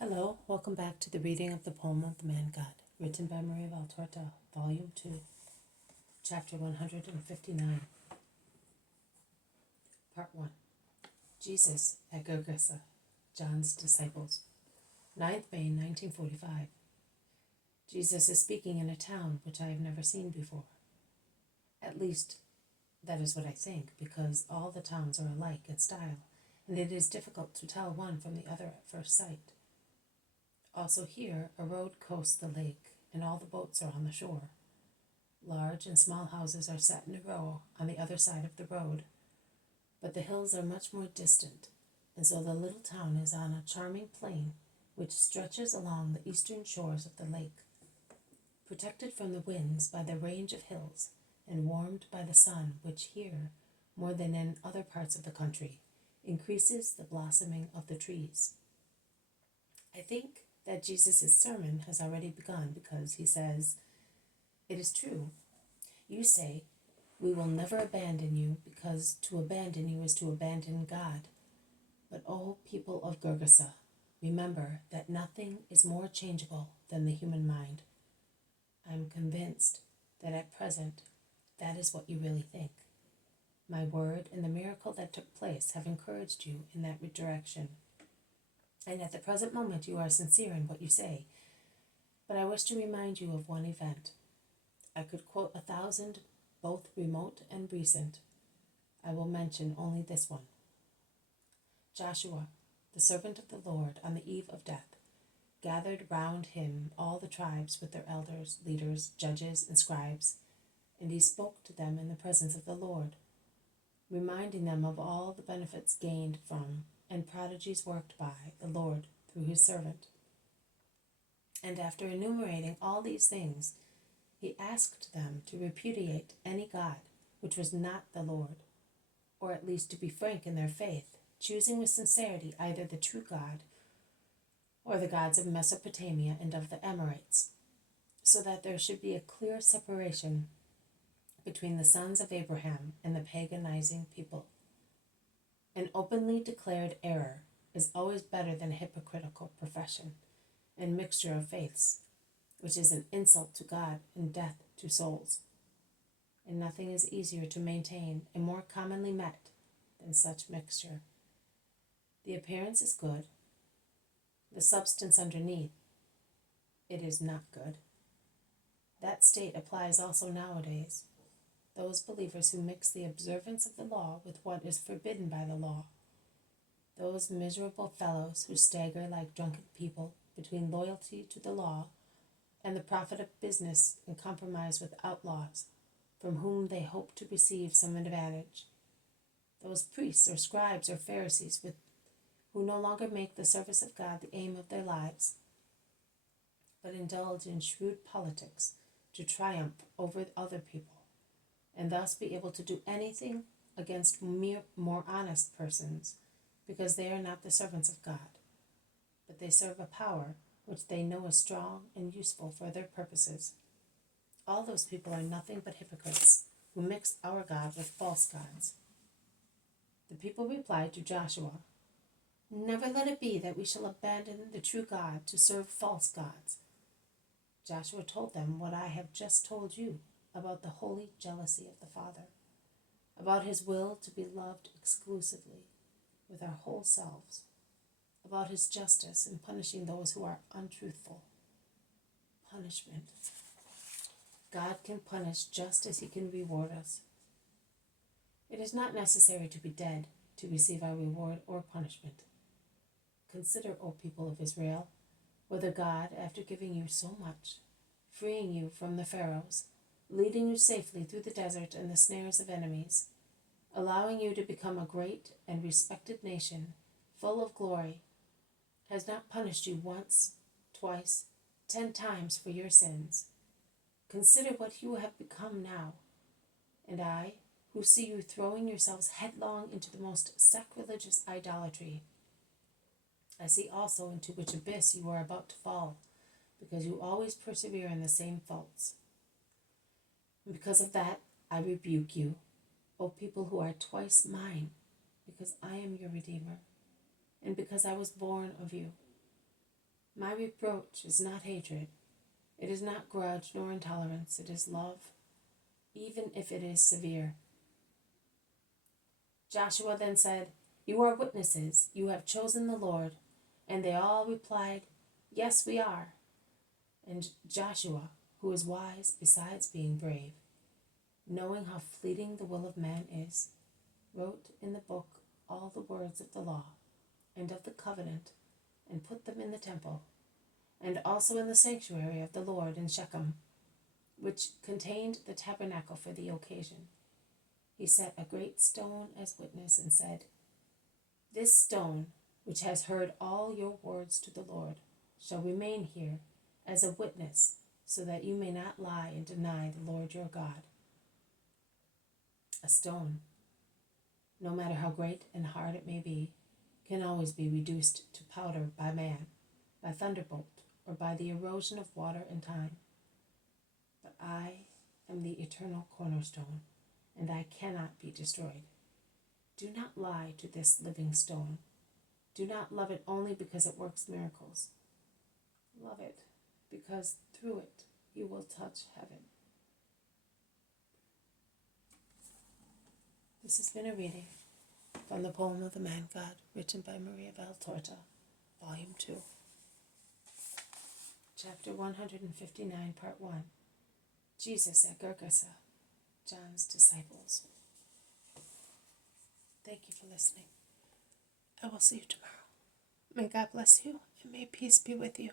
Hello, welcome back to the reading of the poem of the Man God, written by Maria Valtorta, Volume 2, Chapter 159, Part 1. Jesus at Gherghesa, John's Disciples, 9th May 1945. Jesus is speaking in a town which I have never seen before. At least, that is what I think, because all the towns are alike in style, and it is difficult to tell one from the other at first sight. Also here, a road coasts the lake, and all the boats are on the shore. Large and small houses are set in a row on the other side of the road, but the hills are much more distant, and so the little town is on a charming plain which stretches along the eastern shores of the lake. Protected from the winds by the range of hills, and warmed by the sun which here, more than in other parts of the country, increases the blossoming of the trees. I think that Jesus' sermon has already begun because he says, "It is true. You say, we will never abandon you because to abandon you is to abandon God. But O people of Gherghesa, remember that nothing is more changeable than the human mind. I am convinced that at present that is what you really think. My word and the miracle that took place have encouraged you in that direction. And at the present moment you are sincere in what you say. But I wish to remind you of one event. I could quote 1,000, both remote and recent. I will mention only this one. Joshua, the servant of the Lord, on the eve of death, gathered round him all the tribes with their elders, leaders, judges, and scribes, and he spoke to them in the presence of the Lord, reminding them of all the benefits gained from and prodigies worked by the Lord through his servant. And after enumerating all these things, he asked them to repudiate any god which was not the Lord, or at least to be frank in their faith, choosing with sincerity either the true God or the gods of Mesopotamia and of the Amorites, so that there should be a clear separation between the sons of Abraham and the paganizing people. An openly declared error is always better than a hypocritical profession and mixture of faiths, which is an insult to God and death to souls. And nothing is easier to maintain and more commonly met than such mixture. The appearance is good, the substance underneath, it is not good. That state applies also nowadays. Those believers who mix the observance of the law with what is forbidden by the law. Those miserable fellows who stagger like drunken people between loyalty to the law and the profit of business and compromise with outlaws, from whom they hope to receive some advantage. Those priests or scribes or Pharisees who no longer make the service of God the aim of their lives, but indulge in shrewd politics to triumph over other people, and thus be able to do anything against more honest persons, because they are not the servants of God, but they serve a power which they know is strong and useful for their purposes. All those people are nothing but hypocrites, who mix our God with false gods." The people replied to Joshua, "Never let it be that we shall abandon the true God to serve false gods." Joshua told them what I have just told you about the holy jealousy of the Father, about his will to be loved exclusively with our whole selves, about his justice in punishing those who are untruthful. Punishment. God can punish just as he can reward us. It is not necessary to be dead to receive our reward or punishment. Consider, O people of Israel, whether God, after giving you so much, freeing you from the Pharaohs, leading you safely through the desert and the snares of enemies, allowing you to become a great and respected nation, full of glory, has not punished you once, twice, 10 times for your sins. Consider what you have become now. And I, who see you throwing yourselves headlong into the most sacrilegious idolatry, I see also into which abyss you are about to fall, because you always persevere in the same faults. And because of that, I rebuke you, O people who are twice mine, because I am your Redeemer, and because I was born of you. My reproach is not hatred. It is not grudge nor intolerance. It is love, even if it is severe. Joshua then said, "You are witnesses. You have chosen the Lord." And they all replied, "Yes, we are." And Joshua, who is wise besides being brave, knowing how fleeting the will of man is, wrote in the book all the words of the law and of the covenant, and put them in the temple, and also in the sanctuary of the Lord in Shechem, which contained the tabernacle for the occasion. He set a great stone as witness and said, "This stone, which has heard all your words to the Lord, shall remain here as a witness, so that you may not lie and deny the Lord your God." A stone, no matter how great and hard it may be, can always be reduced to powder by man, by thunderbolt, or by the erosion of water and time. But I am the eternal cornerstone, and I cannot be destroyed. Do not lie to this living stone. Do not love it only because it works miracles. Love it because through it you will touch heaven. This has been a reading from the poem of the Man God, written by Maria Valtorta, Volume 2. Chapter 159, Part 1. Jesus at Gherghesa, John's disciples. Thank you for listening. I will see you tomorrow. May God bless you, and may peace be with you.